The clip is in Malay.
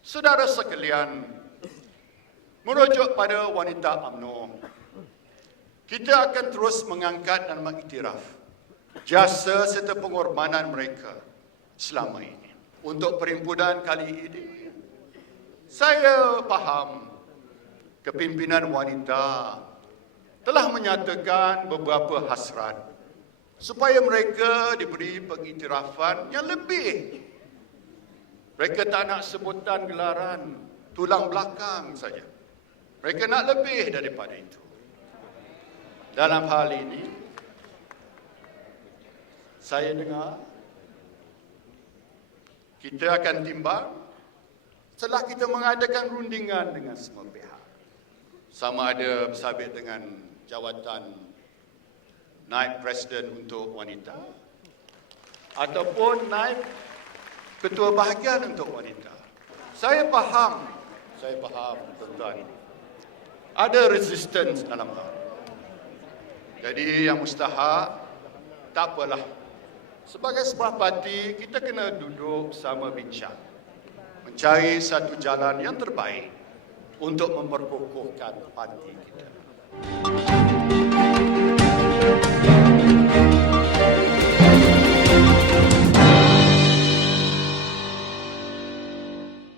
Saudara sekalian, merujuk pada wanita UMNO, kita akan terus mengangkat dan mengiktiraf jasa serta pengorbanan mereka selama ini. Untuk perhimpunan kali ini, saya faham kepimpinan wanita telah menyatakan beberapa hasrat supaya mereka diberi pengiktirafan yang lebih. Mereka tak nak sebutan gelaran tulang belakang saja. Mereka nak lebih daripada itu. Dalam hal ini, saya dengar kita akan timbang setelah kita mengadakan rundingan dengan semua pihak. Sama ada bersabit dengan jawatan naib presiden untuk wanita ataupun naib ketua bahagian untuk wanita. Saya faham, saya faham tuan-tuan. Ada resistance dalam hal. Jadi yang mustahak tak apalah. Sebagai sebuah parti kita kena duduk sama bincang. Mencari satu jalan yang terbaik untuk memperkokohkan parti kita.